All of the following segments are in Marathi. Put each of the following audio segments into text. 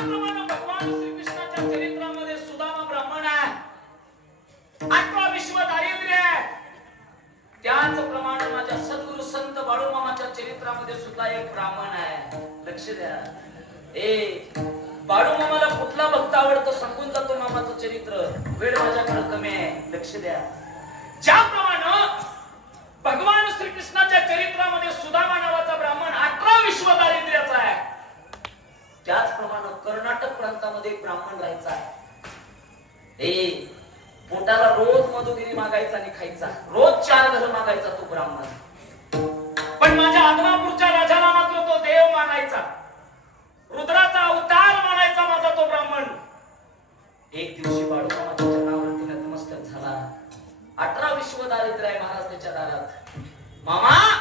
ज्याप्रमाणे भगवान श्रीकृष्णाच्या चरित्रामध्ये सुदामा ब्राह्मण आहे. आठवा विश्व दारिद्र्य आहे. त्याच प्रमाणे माझ्या सद्गुरु संत बाळूमामाच्या चरित्रामध्ये सुद्धा एक ब्राह्मण आहे. लक्ष द्या. ए बाळूमामाला कुठला भक्त आवडतो सांगून जातो मामाचं चरित्र. वेळ माझ्याकडे कमी आहे. लक्ष द्या ज्याप्रमाणे भगवान श्रीकृष्णाच्या चरित्रामध्ये सुदामा नावाचा ब्राह्मण अठरा विश्व दारिद्र्याचा आहे त्याचप्रमाणे कर्नाटक प्रांतामध्ये ब्राह्मण राहायचा आहे. पोटाला रोज मधुगिरी मागायचा आणि खायचा. रोज चार घर मागायचा तो ब्राह्मण. पण माझ्या आदमापूरच्या राजाला मात्र तो देव मानायचा. रुद्राचा अवतार मानायचा माझा तो ब्राह्मण. एक दिवशी बाळूमामाच्या चरणावरती नतमस्तक झाला. अठरा विश्व दारिद्र्य आहे महाराज त्याच्या दारात. मामा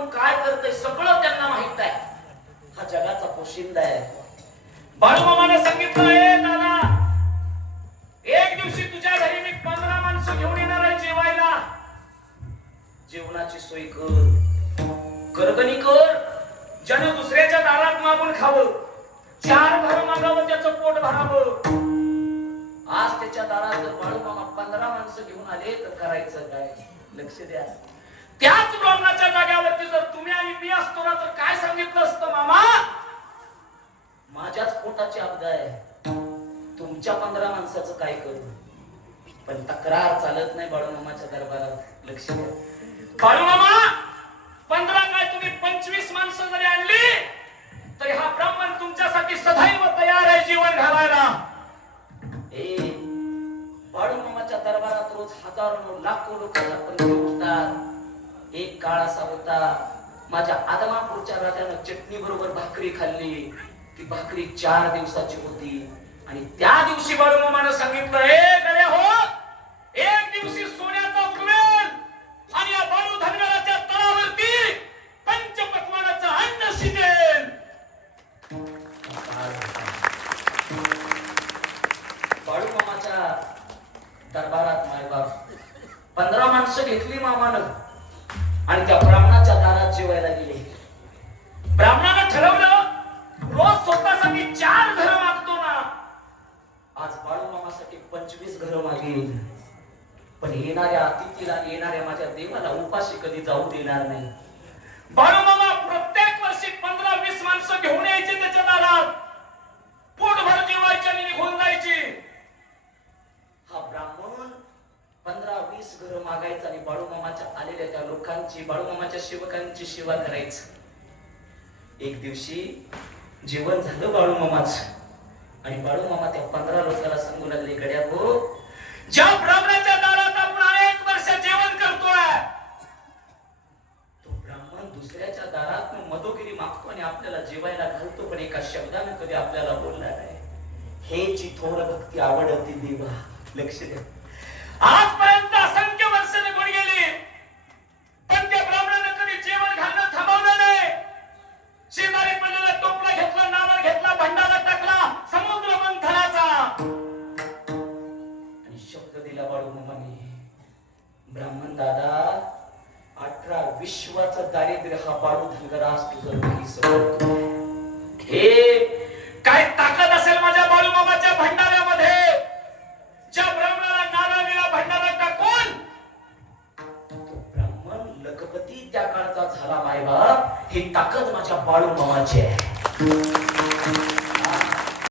कोण काय करतय सगळं त्यांना माहीत आहे. हा जगाचा पोशिंदा आहे. बाळूमामाने सांगितलं आहे दादा एक दिवशी तुझ्या घरी मी पंधरा माणसं घेऊन येणार आहे जेवायला. जेवणाची सोय कर. गर्दनी कर ज्यानं दुसऱ्याच्या दारात मागून खावं. चार घर मागावं त्याचं पोट भरावं. आज त्याच्या दारात जर बाळू पंधरा माणसं घेऊन आले तर करायचं काय? लक्ष द्या. त्याच ब्राह्मणाच्या जाग्यावरती जर तुम्ही आणि मी असतो ना तर काय सांगितलं असतं मामा? माझ्याच पोटाची अब्दा आहे. तुमच्या पंधरा माणसाचं काय करू? पण तक्रार चालत नाही बाळूमामाच्या दरबारात. लक्ष बाळूमामा पंधरा काय तुम्ही पंचवीस माणसं जरी आणली तरी हा ब्राह्मण तुमच्यासाठी सदैव तयार आहे जीवन घालायला. ए बाळूमामाच्या दरबारात रोज हजारो लाखो लोक आपण एक काळ असा होता माझ्या आदमापूरच्या राजानं चटणी बरोबर भाकरी खाल्ली. ती भाकरी चार दिवसाची होती. आणि त्या दिवशी बाळू मामानं सांगितलं हे हो एक दिवशी सोन्याचा उगवेल आणि या बाळू धनगराच्या तळावरती पंचपक्वानाचं अन्न शिजेल. बाळू मामाच्या दरबारात मायबाप पंधरा माणसं घेतली मामानं. आणि त्या ब्राह्मणाच्या दारात जेवायला गेले. ब्राह्मणानं ठरवलं रोज स्वतःसाठी चार घर मागतो ना. आज बाळूमामासाठी पंचवीस घर मागेल पण येणाऱ्या अतिथीला येणाऱ्या माझ्या देवाला उपाशी कधी जाऊ देणार नाही. बाळूमामा प्रत्येक वर्षी पंधरा वीस माणसं घेऊन यायचे त्याच्या दारात पोटभर जेवायचे आणि निघून जायचे हा ब्राह्मण पंधरा वीस घर मागायचं आणि बाळूमामाच्या आलेल्या त्या लोकांची बाळूमामाच्या सेवकांची सेवा करायचं. एक दिवशी जेवण झालं बाळूमामाच. आणि बाळूमामा त्या पंधरा लोकांना सांगू लागले गड्या हो ज्या ब्राह्मणाच्या दारात आपण एक वर्ष जेवण करतोय तो ब्राह्मण दुसऱ्याच्या दारात मधोगिरी मागतो आणि आपल्याला जेवायला घालतो पण एका शब्दानं कधी आपल्याला बोलणार नाही. हे जी थोर भक्ती आवडती देवा लक्ष द्या. आजपर्यंत अठरा विश्वाचं दारिद्र्य हा बाळू धनगरास तुझं नाही. हे काय ताकद असेल माझ्या बाळू मामाच्या भंडाऱ्यामध्ये? ज्या ब्राह्मणाला नारा दिला भंडारा टाकून कोण? ब्राह्मण लखपती त्या काळचा झाला मायबाप. ही ताकद माझ्या बाळू मामाची आहे.